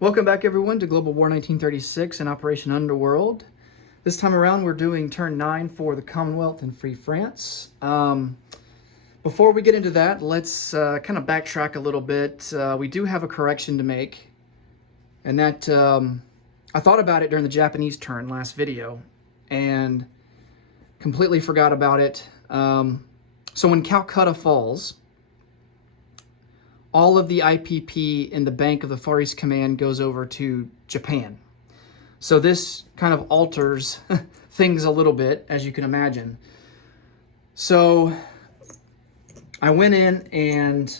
Welcome back, everyone, to Global War 1936 and Operation Underworld. This time around, we're doing turn 9 for the Commonwealth and Free France. Before we get into that, let's kind of backtrack a little bit. We do have a correction to make, and that I thought about it during the Japanese turn last video and completely forgot about it. So when Calcutta falls, all of the IPP in the Bank of the Far East Command goes over to Japan. So this kind of alters things a little bit, as you can imagine. So I went in and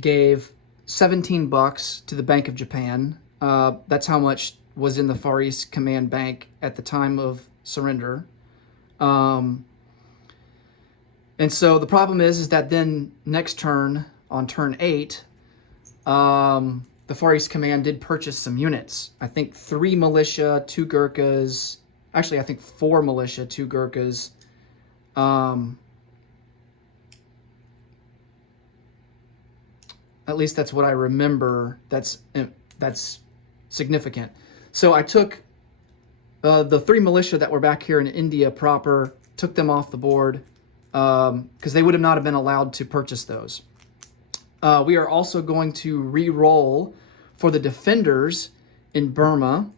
gave $17 to the Bank of Japan. That's how much was in the Far East Command Bank at the time of surrender. And so the problem is that then next turn, on turn 8, the Far East Command did purchase some units. I think 3 militia, 2 Gurkhas. Actually, I think 4 militia, 2 Gurkhas. At least that's what I remember. That's significant. So I took the 3 militia that were back here in India proper, took them off the board because they would have not been allowed to purchase those. We are also going to re-roll for the defenders in Burma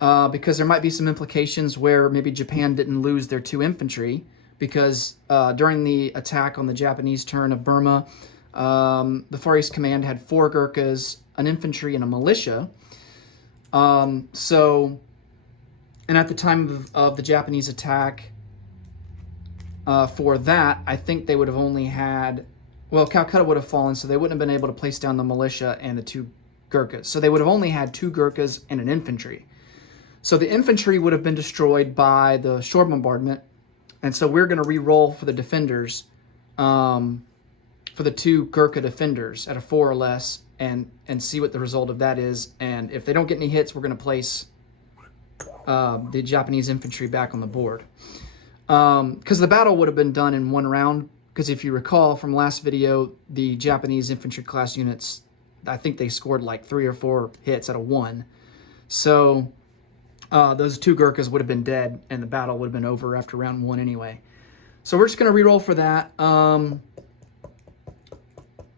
because there might be some implications where maybe Japan didn't lose their 2 infantry because during the attack on the Japanese turn of Burma, the Far East Command had 4 Gurkhas, an infantry, and a militia. And at the time of the Japanese attack for that, I think they would have only had... Well, Calcutta would have fallen, so they wouldn't have been able to place down the militia and the 2 Gurkhas. So they would have only had 2 Gurkhas and an infantry. So the infantry would have been destroyed by the shore bombardment. And so we're going to re-roll for the defenders, for the 2 Gurkha defenders at a 4 or less, and see what the result of that is. And if they don't get any hits, we're going to place the Japanese infantry back on the board. Because the battle would have been done in 1 round. Because if you recall from last video, the Japanese infantry class units, I think they scored like 3 or 4 hits out of 1. So those 2 Gurkhas would have been dead, and the battle would have been over after round 1 anyway. So we're just going to reroll for that.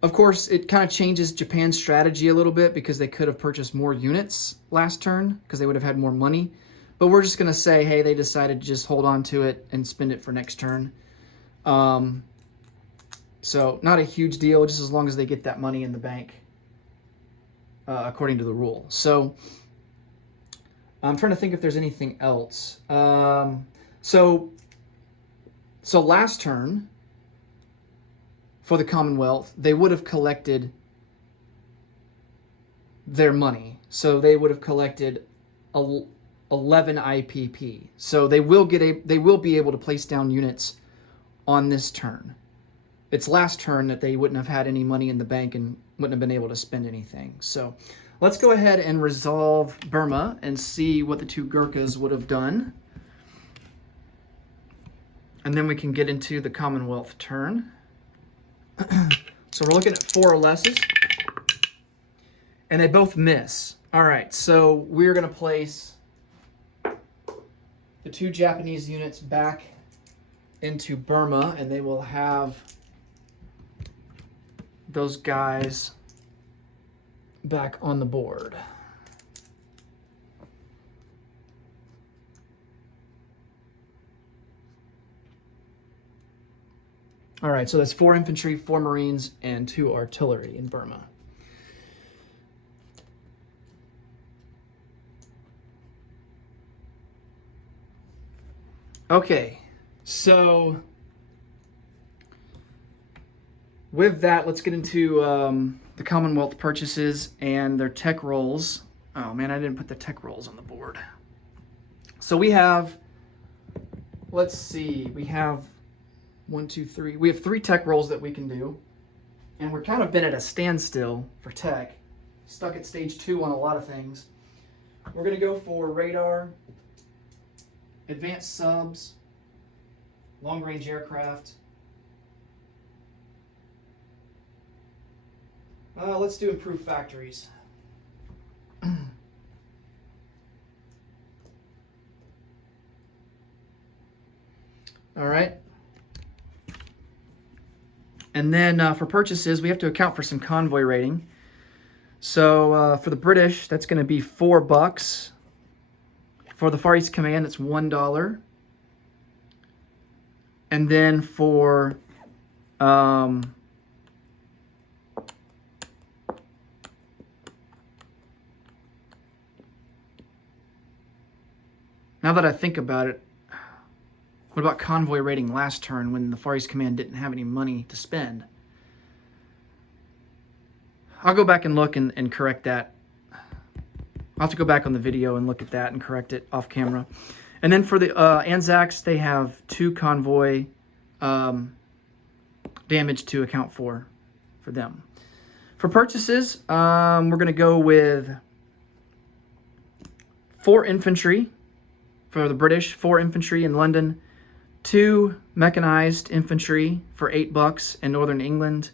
Of course, it kind of changes Japan's strategy a little bit because they could have purchased more units last turn because they would have had more money. But we're just going to say, hey, they decided to just hold on to it and spend it for next turn. So not a huge deal, just as long as they get that money in the bank, according to the rule. So I'm trying to think if there's anything else. So last turn for the Commonwealth, they would have collected their money. So they would have collected 11 IPP. So they will be able to place down units on this turn. It's last turn that they wouldn't have had any money in the bank and wouldn't have been able to spend anything. So let's go ahead and resolve Burma and see what the 2 Gurkhas would have done. And then we can get into the Commonwealth turn. So we're looking at 4 or lesses. And they both miss. All right, so we're going to place the 2 Japanese units back into Burma, and they will have those guys back on the board. All right, so that's 4 infantry, 4 Marines, and 2 artillery in Burma. Okay, so with that, let's get into the Commonwealth purchases and their tech rolls. Oh man, I didn't put the tech rolls on the board. So we have, let's see, we have 1, 2, 3. We have 3 tech rolls that we can do. And we're kind of been at a standstill for tech. Stuck at stage 2 on a lot of things. We're going to go for radar, advanced subs, long-range aircraft. Let's do improved factories. All right. And then for purchases, we have to account for some convoy rating. So for the British, that's going to be $4. For the Far East Command, that's $1. And then for now that I think about it, what about convoy rating last turn when the Far East Command didn't have any money to spend? I'll go back and look and correct that. I'll have to go back on the video and look at that and correct it off camera. And then for the Anzacs, they have 2 convoy damage to account for them. For purchases, we're going to go with 4 infantry for the British, 4 infantry in London, 2 mechanized infantry for $8 in Northern England.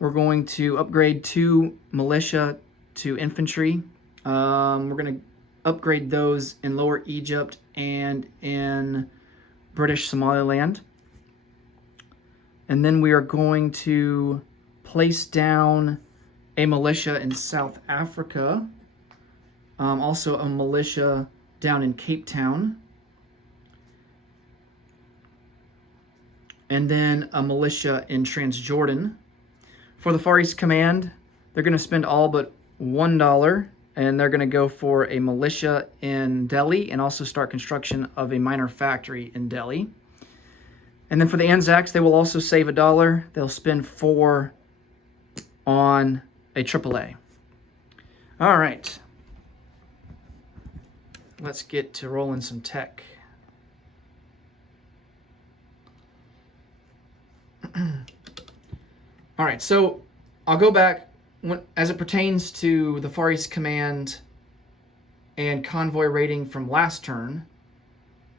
We're going to upgrade 2 militia to infantry. We're going to upgrade those in Lower Egypt and in British Somaliland. And then we are going to place down a militia in South Africa. Also a militia down in Cape Town. And then a militia in Transjordan. For the Far East Command, they're going to spend all but $1, and they're going to go for a militia in Delhi and also start construction of a minor factory in Delhi. And then for the Anzacs, they will also save $1. They'll spend $4 on a AAA. All right. Let's get to rolling some tech. All right, so I'll go back as it pertains to the Far East Command and convoy rating from last turn.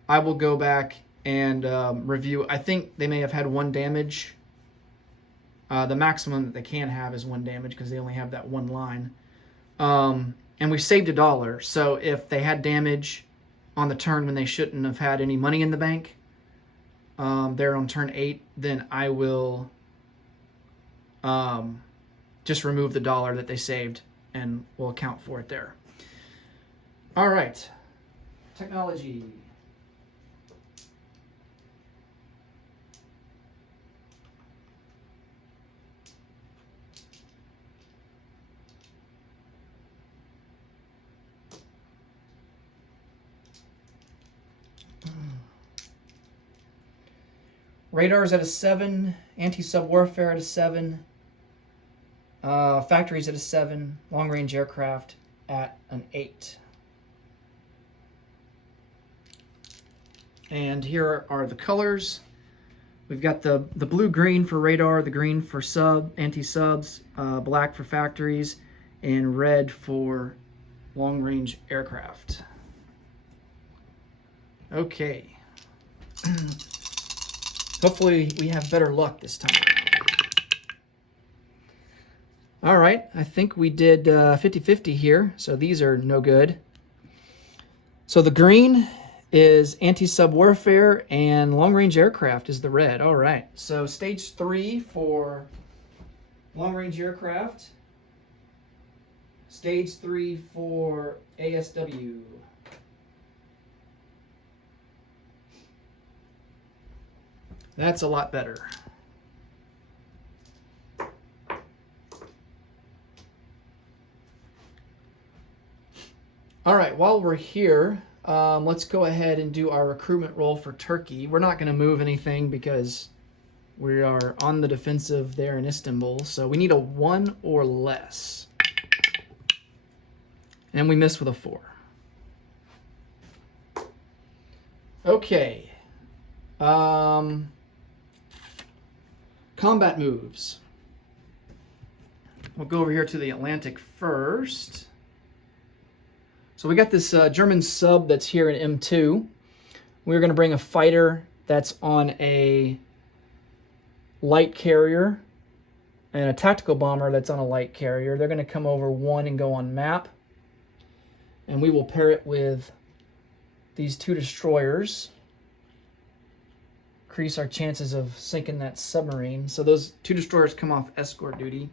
I will go back and review. I think they may have had 1 damage. The maximum that they can have is 1 damage because they only have that 1 line. And we saved $1. So if they had damage on the turn when they shouldn't have had any money in the bank, there on turn 8, then I will just remove the $1 that they saved and we'll account for it there. All right. Technology. Radar's at a 7, anti-sub warfare at a 7, factories at a 7, long-range aircraft at an 8. And here are the colors. We've got the blue-green for radar, the green for anti-subs, black for factories, and red for long-range aircraft. Okay. Hopefully we have better luck this time. All right, I think we did 50-50 here, so these are no good. So the green is anti-sub warfare and long-range aircraft is the red. All right, so stage 3 for long-range aircraft. Stage 3 for ASW. That's a lot better. All right, while we're here, let's go ahead and do our recruitment roll for Turkey. We're not going to move anything because we are on the defensive there in Istanbul, so we need a 1 or less. And we missed with a 4. Okay. Combat moves. We'll go over here to the Atlantic first. So we got this German sub that's here in M2. We're going to bring a fighter that's on a light carrier and a tactical bomber that's on a light carrier. They're going to come over 1 and go on map. And we will pair it with these 2 destroyers. increase our chances of sinking that submarine. So those 2 destroyers come off escort duty.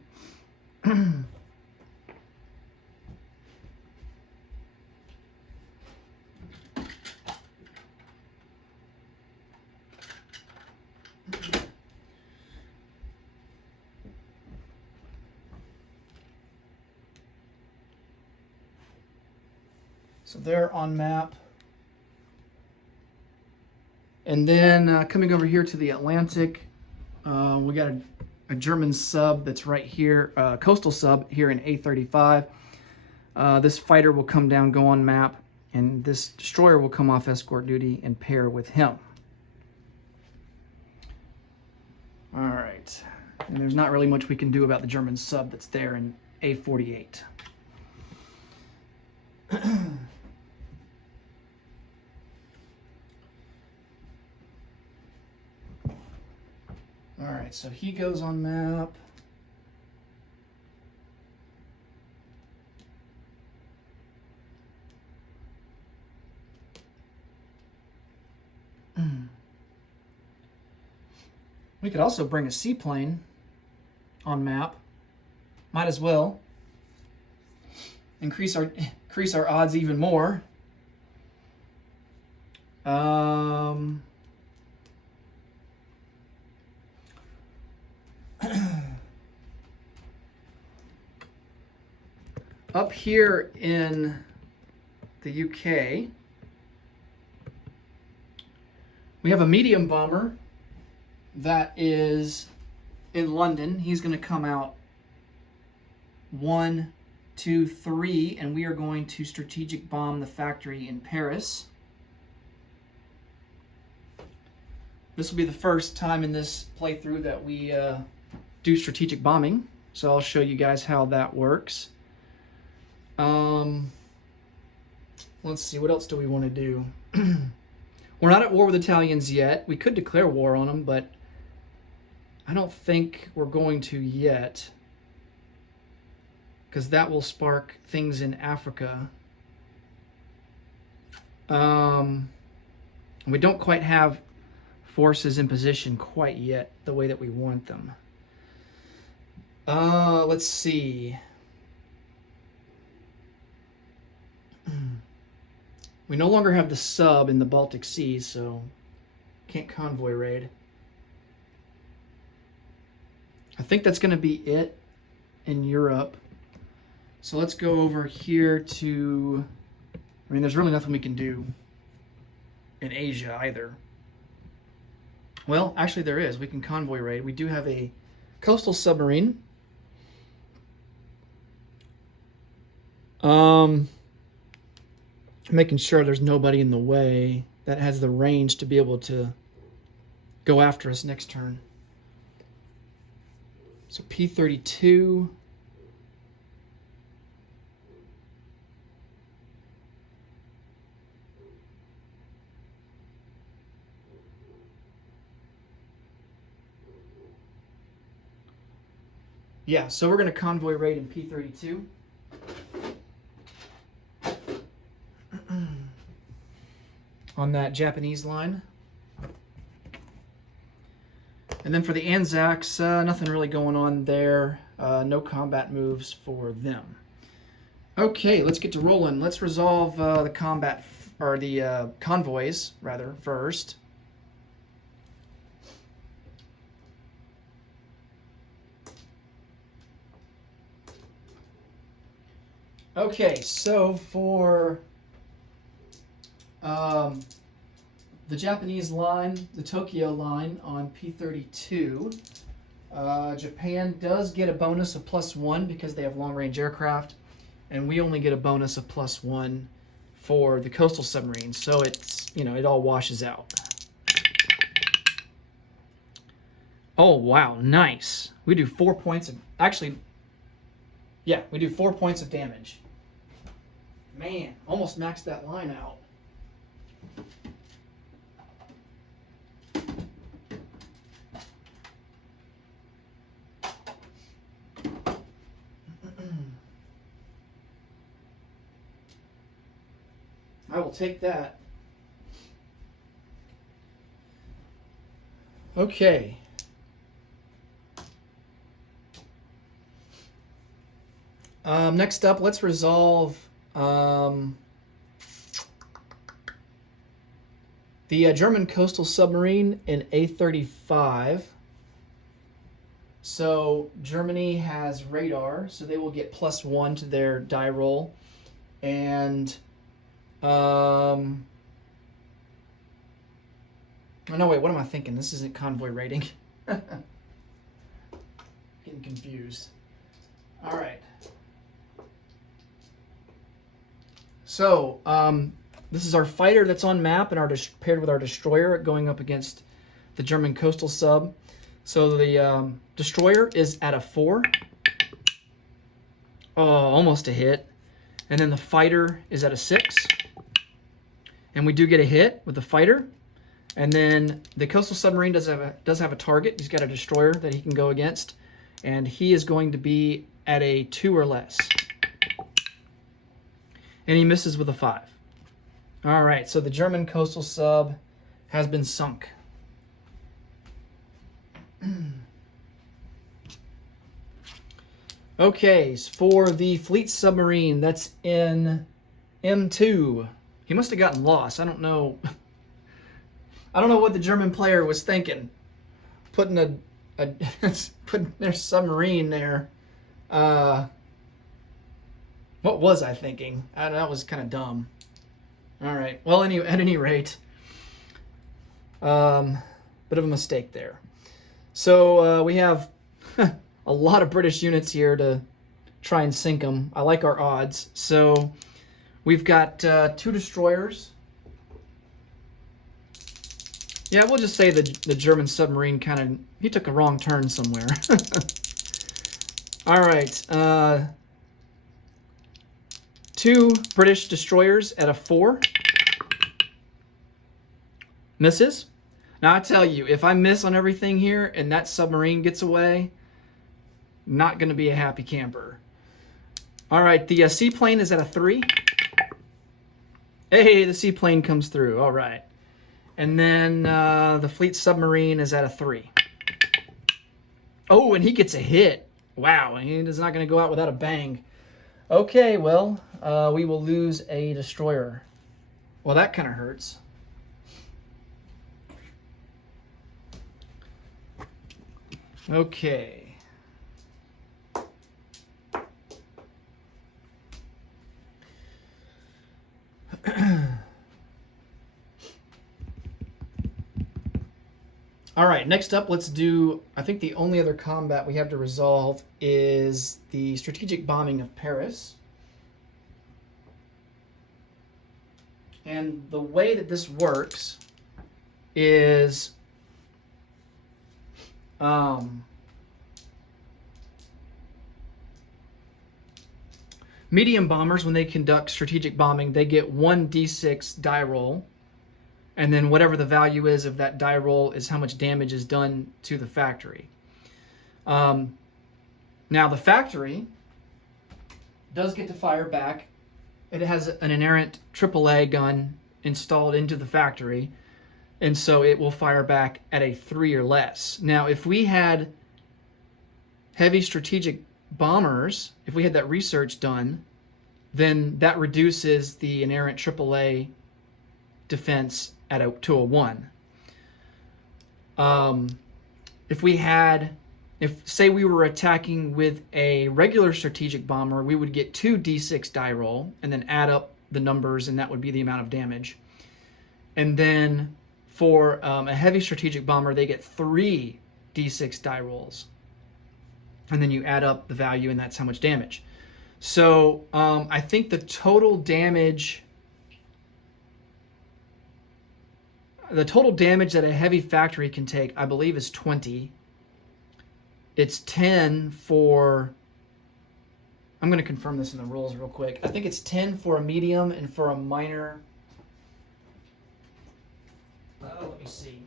So they're on map. And then coming over here to the Atlantic, we got a German sub that's right here, coastal sub here in A35. This fighter will come down, go on map, and this destroyer will come off escort duty and pair with him. All right. And there's not really much we can do about the German sub that's there in A48. All right, so he goes on map. We could also bring a seaplane on map. Might as well. Increase our odds even more. Up here in the UK, we have a medium bomber that is in London. He's going to come out 1, 2, 3, and we are going to strategic bomb the factory in Paris. This will be the first time in this playthrough that we do strategic bombing, so I'll show you guys how that works. Let's see, what else do we want to do? We're not at war with the Italians yet. We could declare war on them, but I don't think we're going to yet, because that will spark things in Africa. We don't quite have forces in position quite yet the way that we want them. Let's see. We no longer have the sub in the Baltic Sea, so can't convoy raid. I think that's going to be it in Europe. So let's go over here to... I mean, there's really nothing we can do in Asia either. Well, actually there is. We can convoy raid. We do have a coastal submarine. Making sure there's nobody in the way that has the range to be able to go after us next turn. So P-32. Yeah, so we're going to convoy raid in P-32. On that Japanese line. And then for the Anzacs, nothing really going on there. No combat moves for them. Okay, let's get to rolling. Let's resolve the combat, or the convoys, rather, first. Okay, so for the Japanese line, the Tokyo line on P-32, Japan does get a bonus of +1 because they have long-range aircraft, and we only get a bonus of +1 for the coastal submarines. So it's, you know, it all washes out. Oh, wow, nice. We do 4 points of, actually, yeah, we do 4 points of damage. Man, almost maxed that line out. I will take that. Okay. Next up, let's resolve the German coastal submarine in A35. So Germany has radar, so they will get +1 to their die roll. And, oh no, wait, what am I thinking? This isn't convoy rating. Getting confused. All right. So, this is our fighter that's on map and paired with our destroyer going up against the German coastal sub. So the destroyer is at a 4. Oh, almost a hit. And then the fighter is at a 6. And we do get a hit with the fighter. And then the coastal submarine does have a target. He's got a destroyer that he can go against. And he is going to be at a 2 or less. And he misses with a 5. All right, so the German coastal sub has been sunk. Okay, for the fleet submarine that's in M2. He must have gotten lost. I don't know. I don't know what the German player was thinking. Putting putting their submarine there. What was I thinking? That was kind of dumb. All right. Well, at any rate, bit of a mistake there. So we have a lot of British units here to try and sink them. I like our odds. So we've got 2 destroyers. Yeah, we'll just say the German submarine he took a wrong turn somewhere. All right. 2 British destroyers at a 4. Misses. Now I tell you, if I miss on everything here and that submarine gets away, not going to be a happy camper. All right, the seaplane is at a 3. Hey, the seaplane comes through. All right. And then the fleet submarine is at a 3. Oh, and he gets a hit. Wow, he is not going to go out without a bang. Okay, well, we will lose a destroyer. Well, that kind of hurts. Okay. All right, next up, let's do, I think the only other combat we have to resolve is the strategic bombing of Paris. And the way that this works is medium bombers, when they conduct strategic bombing, they get 1d6 die roll. And then whatever the value is of that die roll is how much damage is done to the factory. Now the factory does get to fire back. It has an inerrant AAA gun installed into the factory, and so it will fire back at a 3 or less. Now if we had heavy strategic bombers, if we had that research done, then that reduces the inerrant AAA defense to a 1. If say we were attacking with a regular strategic bomber, we would get 2 d6 die roll and then add up the numbers, and that would be the amount of damage. And then for a heavy strategic bomber, they get 3 d6 die rolls, and then you add up the value, and that's how much damage. So I think the total damage that a heavy factory can take, I believe, is 20. It's 10 for, I'm going to confirm this in the rules real quick. I think it's 10 for a medium, and for a minor, let me see.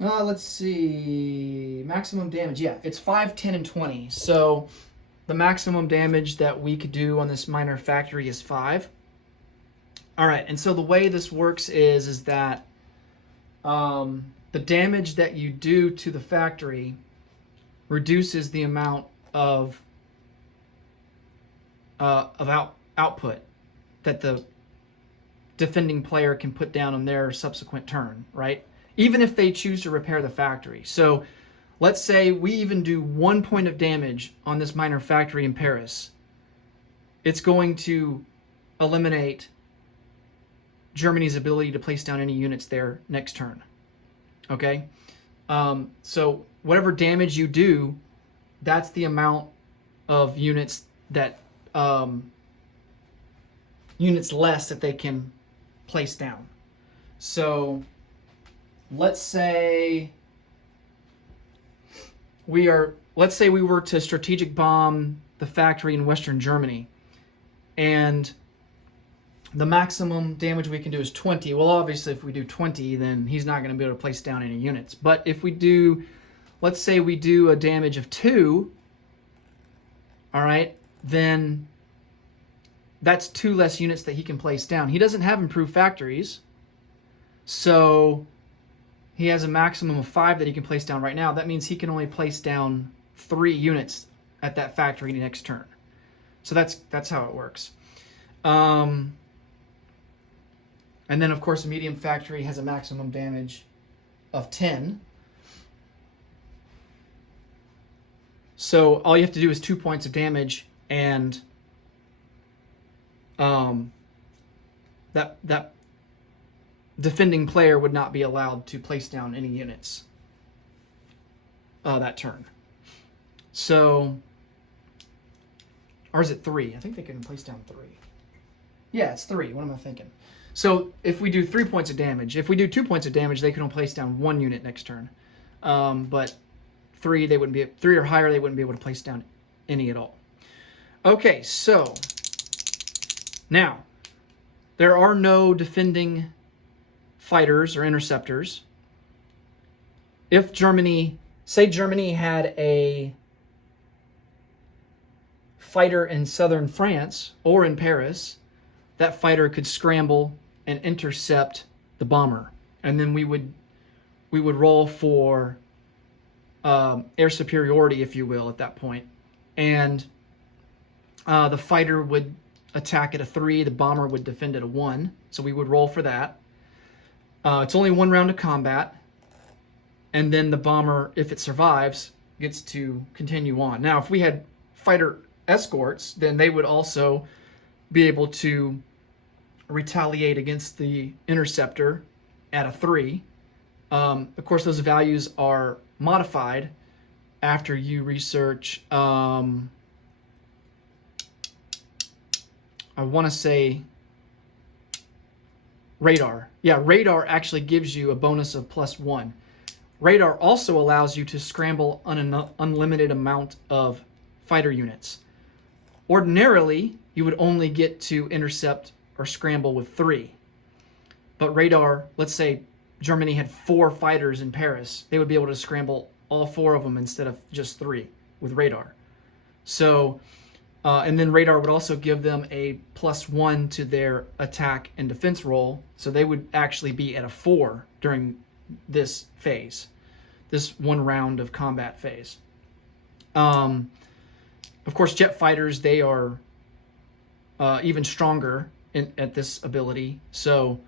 Let's see. Maximum damage. Yeah, it's 5, 10, and 20. So the maximum damage that we could do on this minor factory is 5. All right, and so the way this works is that the damage that you do to the factory reduces the amount of output that the defending player can put down on their subsequent turn, right? Even if they choose to repair the factory. So let's say we even do 1 point of damage on this minor factory in Paris. It's going to eliminate Germany's ability to place down any units there next turn. Okay? So whatever damage you do, that's the amount of units that units less that they can place down. So let's say we were to strategic bomb the factory in Western Germany, and the maximum damage we can do is 20. Well, obviously, if we do 20, then he's not going to be able to place down any units. But if we do, let's say we do a damage of 2, all right, then that's 2 less units that he can place down. He doesn't have improved factories, so he has a maximum of 5 that he can place down right now. That means he can only place down 3 units at that factory next turn. So that's how it works. And then, of course, a medium factory has a maximum damage of 10. So all you have to do is 2 points of damage, and that defending player would not be allowed to place down any units that turn. So, or is it 3? I think they can place down 3. Yeah, it's 3. What am I thinking? So if we do 3 points of damage, if we do 2 points of damage, they can only place down 1 unit next turn. But 3, they wouldn't be 3 or higher. They wouldn't be able to place down any at all. Okay, so now there are no defending fighters or interceptors. If Germany, say Germany had a fighter in southern France or in Paris, that fighter could scramble and intercept the bomber, and then we would roll for air superiority, if you will, at that point. And the fighter would attack at a 3, the bomber would defend at a 1, so we would roll for that. It's only 1 round of combat, and then the bomber, if it survives, gets to continue on. Now, if we had fighter escorts, then they would also be able to retaliate against the interceptor at a 3. Of course, those values are modified after you research, I want to say radar. Yeah, radar actually gives you a bonus of +1. Radar also allows you to scramble an unlimited amount of fighter units. Ordinarily, you would only get to intercept or scramble with 3. But radar, let's say Germany had 4 fighters in Paris, they would be able to scramble all 4 of them instead of just 3 with radar. So, and then radar would also give them a +1 to their attack and defense roll, so they would actually be at a 4 during this phase, this 1 round of combat phase. Of course, jet fighters, they are even stronger at this ability, so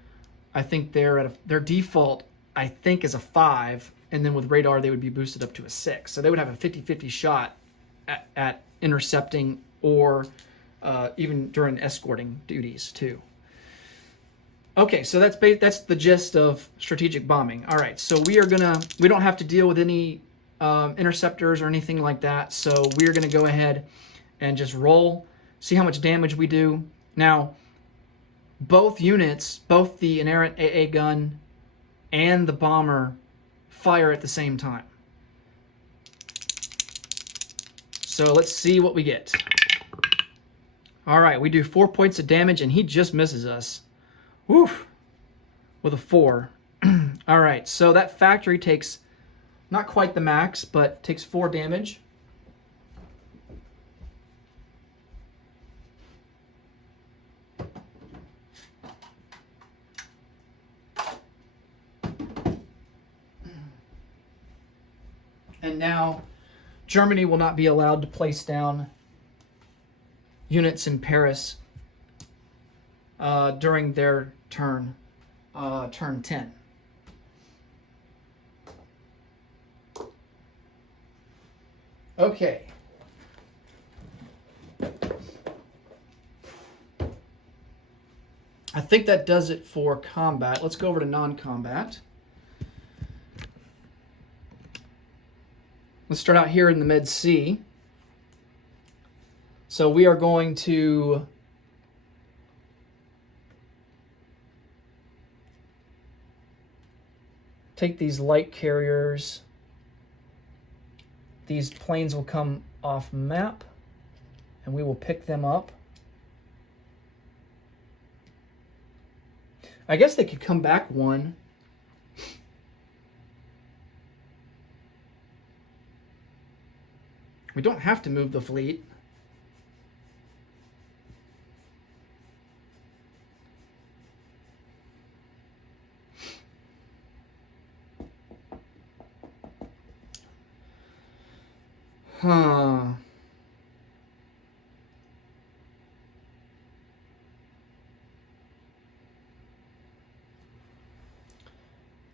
I think they're at their default, I think, is a 5, and then with radar they would be boosted up to a 6. So they would have a 50-50 shot at intercepting or even during escorting duties too. Okay, so that's the gist of strategic bombing. All right, so we don't have to deal with any interceptors or anything like that. So we're gonna go ahead and just roll, see how much damage we do. Now, both units, both the inerrant AA gun and the bomber, fire at the same time. So let's see what we get. All right, we do 4 points of damage, and he just misses us. Woo! With a 4. All right, so that factory takes Not quite the max, but takes 4 damage. And now Germany will not be allowed to place down units in Paris during their turn, turn 10. Okay. I think that does it for combat. Let's go over to non-combat. Let's start out here in the Med Sea. So we are going to take these light carriers. These planes will come off map, and we will pick them up. I guess they could come back one. We don't have to move the fleet. Huh.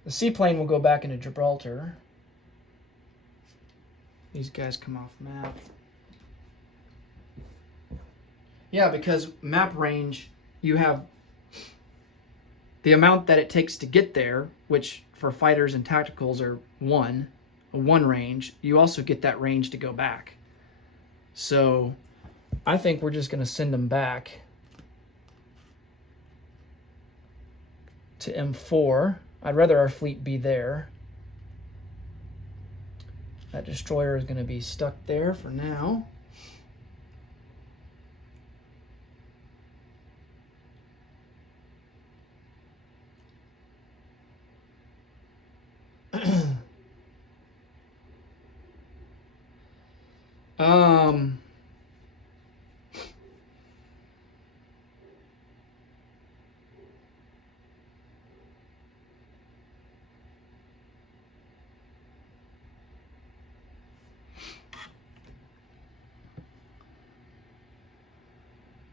The seaplane will go back into Gibraltar. These guys come off map. Yeah, because map range, you have the amount that it takes to get there, which for fighters and tacticals are 1 range. You also get that range to go back. So I think we're just going to send them back to M4. I'd rather our fleet be there. That destroyer is going to be stuck there for now.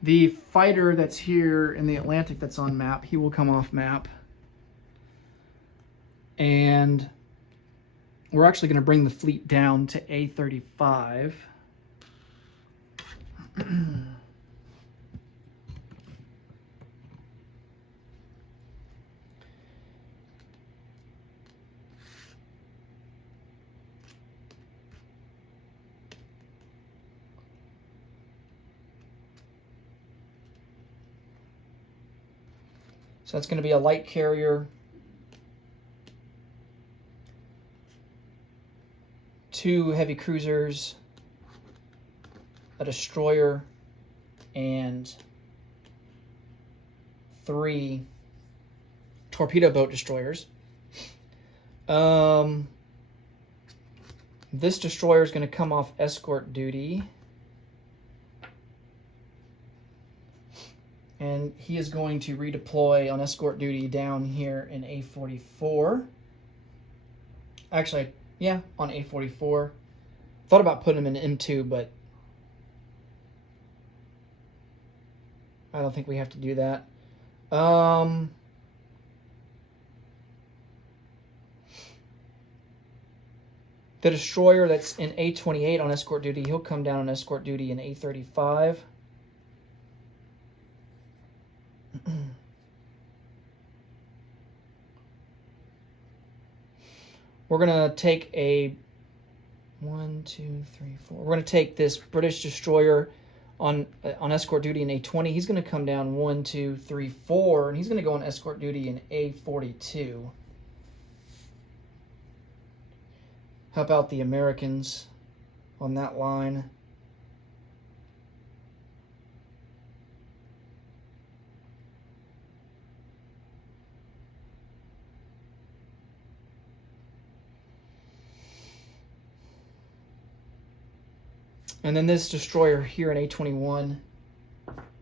The fighter that's here in the Atlantic that's on map, he will come off map. And we're actually going to bring the fleet down to A35. So that's going to be a light carrier, 2 heavy cruisers, a destroyer, and 3 torpedo boat destroyers. This destroyer is going to come off escort duty. And he is going to redeploy on escort duty down here in A44. Actually, yeah, on A44. Thought about putting him in M2, but I don't think we have to do that. The destroyer that's in A28 on escort duty, he'll come down on escort duty in A35. We're going to take a 1, 2, 3, 4. We're going to take this British destroyer on escort duty in A20. He's going to come down 1, 2, 3, 4, and he's going to go on escort duty in A42. Help out the Americans on that line. And then this destroyer here in A21,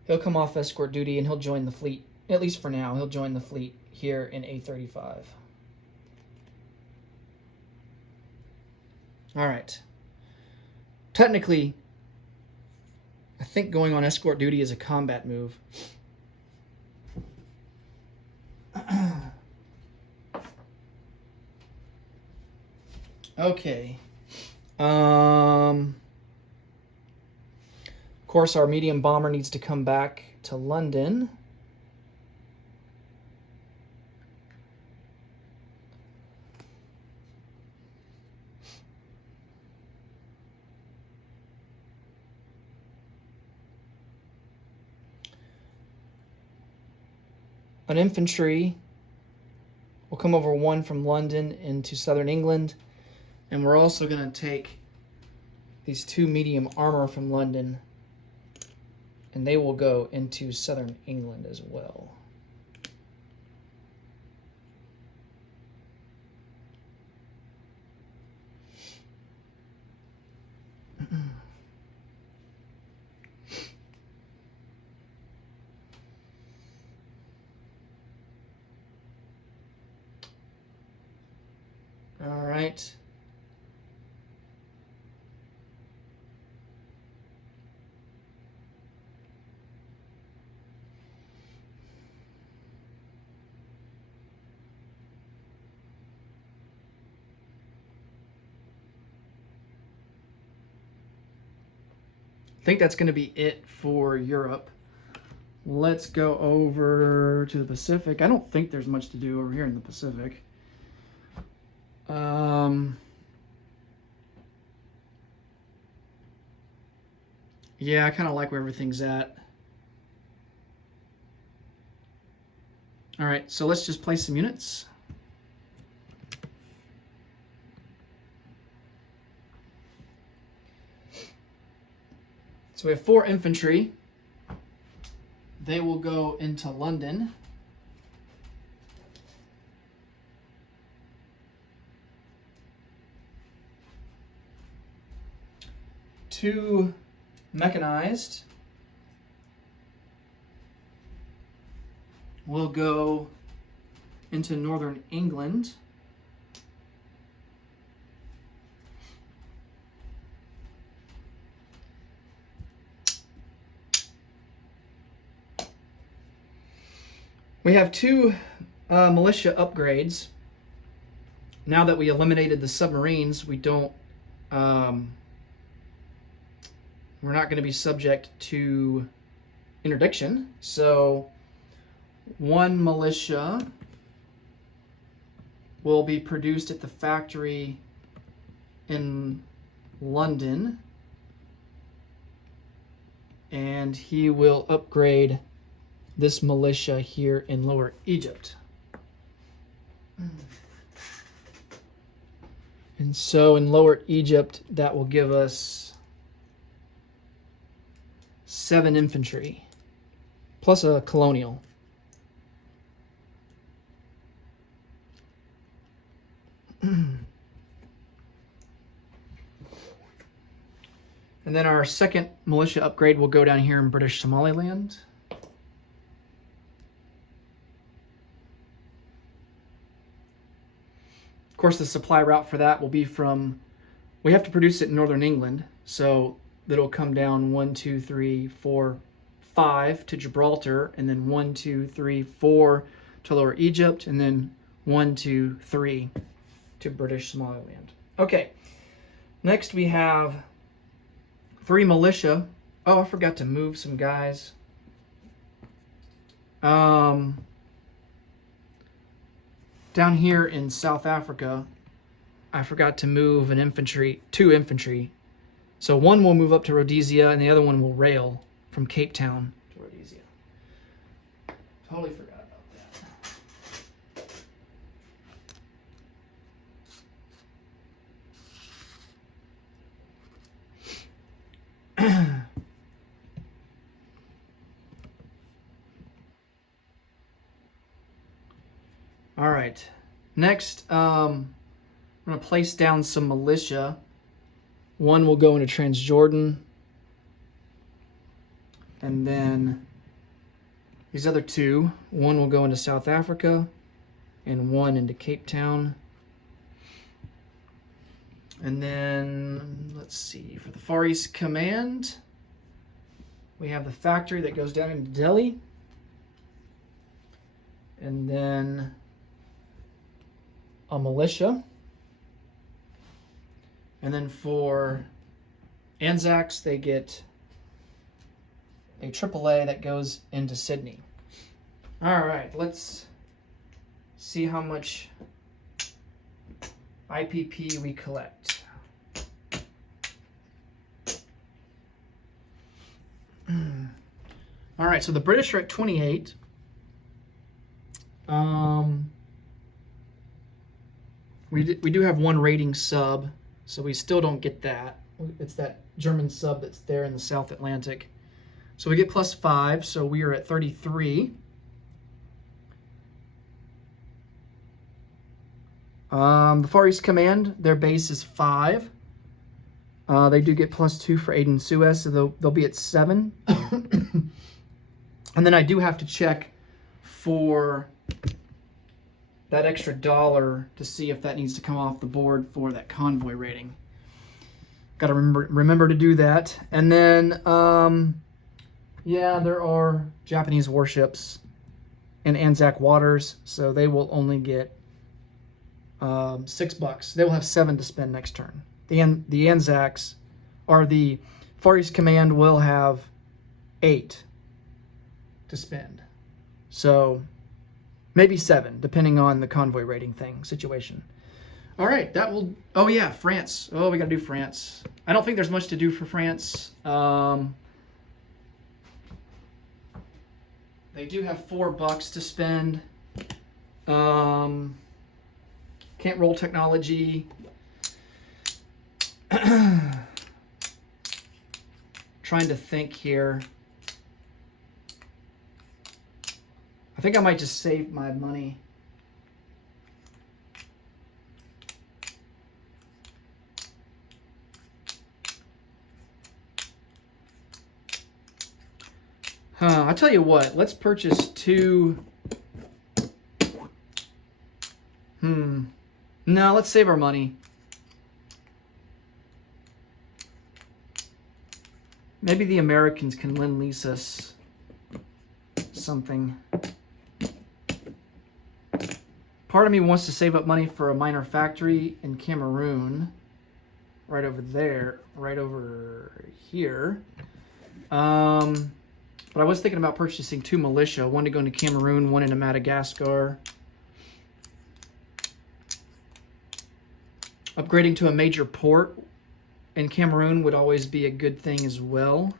he'll come off escort duty and he'll join the fleet. At least for now, he'll join the fleet here in A35. All right. Technically, I think going on escort duty is a combat move. Okay. Of course, our medium bomber needs to come back to London. An infantry will come over one from London into southern England. And we're also going to take these 2 medium armor from London, and they will go into southern England as well. All right. I think that's going to be it for Europe. Let's go over to the Pacific. I don't think there's much to do over here in the Pacific. Yeah, I kind of like where everything's at. All right, so let's just place some units. So we have 4 infantry. They will go into London. Two mechanized will go into northern England. We have 2 militia upgrades. Now that we eliminated the submarines, we don't. We're not going to be subject to interdiction. So 1 militia will be produced at the factory in London, and he will upgrade this militia here in Lower Egypt. And so in Lower Egypt, that will give us 7 infantry, plus a colonial. And then our second militia upgrade will go down here in British Somaliland. Of course, the supply route for that will be from, we have to produce it in northern England, so that'll come down 1, 2, 3, 4, 5 to Gibraltar, and then 1, 2, 3, 4 to Lower Egypt, and then 1, 2, 3 to British Somaliland. Okay, next we have 3 militia. Oh, I forgot to move some guys. Down here in South Africa, I forgot to move 2 infantry. So 1 will move up to Rhodesia, and the other one will rail from Cape Town to Rhodesia. Totally forgot about that. All right. Next, I'm going to place down some militia. 1 will go into Transjordan. And then these other two, one will go into South Africa and one into Cape Town. And then, let's see, for the Far East Command, we have the factory that goes down into Delhi. And then a militia. And then for Anzacs, they get a AAA that goes into Sydney. All right, let's see how much IPP we collect. All right, so the British are at 28. We do have one rating sub, so we still don't get that. It's that German sub that's there in the South Atlantic. So we get +5, so we are at 33. The Far East Command, their base is 5. They do get +2 for aid in Suez, so they'll be at 7. And then I do have to check for that extra $1 to see if that needs to come off the board for that convoy rating. Got to remember to do that. And then, yeah, there are Japanese warships in Anzac waters, so they will only get $6. They will have 7 to spend next turn. The Anzacs, or the Far East Command, will have 8 to spend. So maybe 7, depending on the convoy rating situation. All right, that will... Oh, yeah, France. Oh, we got to do France. I don't think there's much to do for France. They do have $4 to spend. Can't roll technology. Trying to think here. I think I might just save my money. I'll tell you what, let's purchase 2. No, let's save our money. Maybe the Americans can lend-lease us something. Part of me wants to save up money for a minor factory in Cameroon. Right over there. Right over here. But I was thinking about purchasing 2 militia. One to go into Cameroon, one into Madagascar. Upgrading to a major port in Cameroon would always be a good thing as well.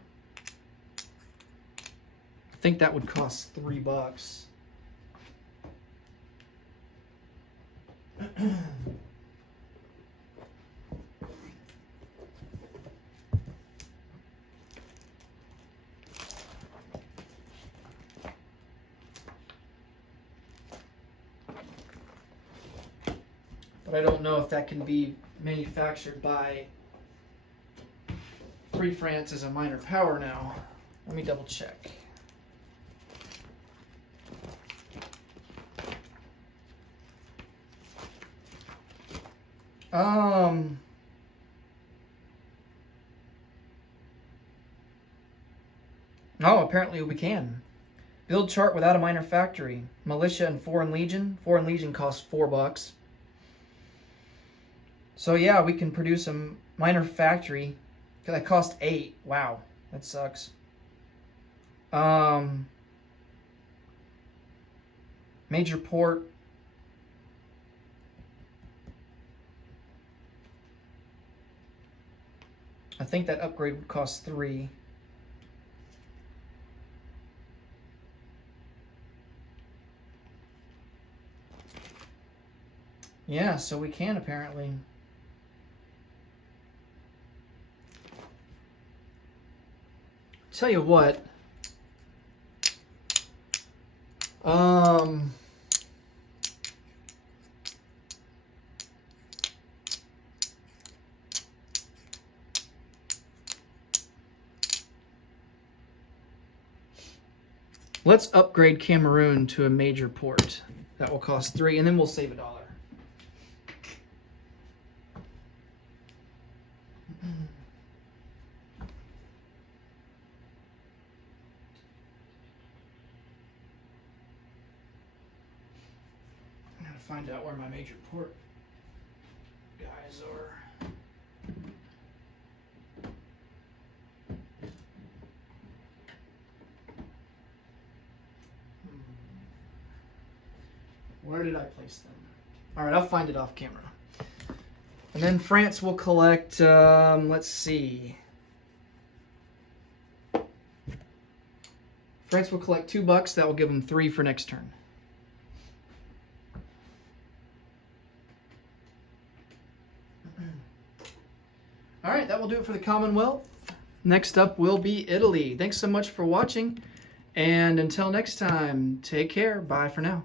I think that would cost $3. But I don't know if that can be manufactured by Free France as a minor power now. Let me double check. Oh, apparently we can. Build chart without a minor factory. Militia and Foreign Legion. Foreign Legion costs $4. So yeah, we can produce a minor factory. That cost 8. Wow, that sucks. Major port. I think that upgrade would cost 3. Yeah, so we can apparently. Tell you what. Let's upgrade Cameroon to a major port. That will cost 3, and then we'll save $1. I gotta find out where my major port guys are. Where did I place them? All right, I'll find it off camera. And then France will collect, let's see. France will collect $2. That will give them 3 for next turn. All right, that will do it for the Commonwealth. Next up will be Italy. Thanks so much for watching. And until next time, take care. Bye for now.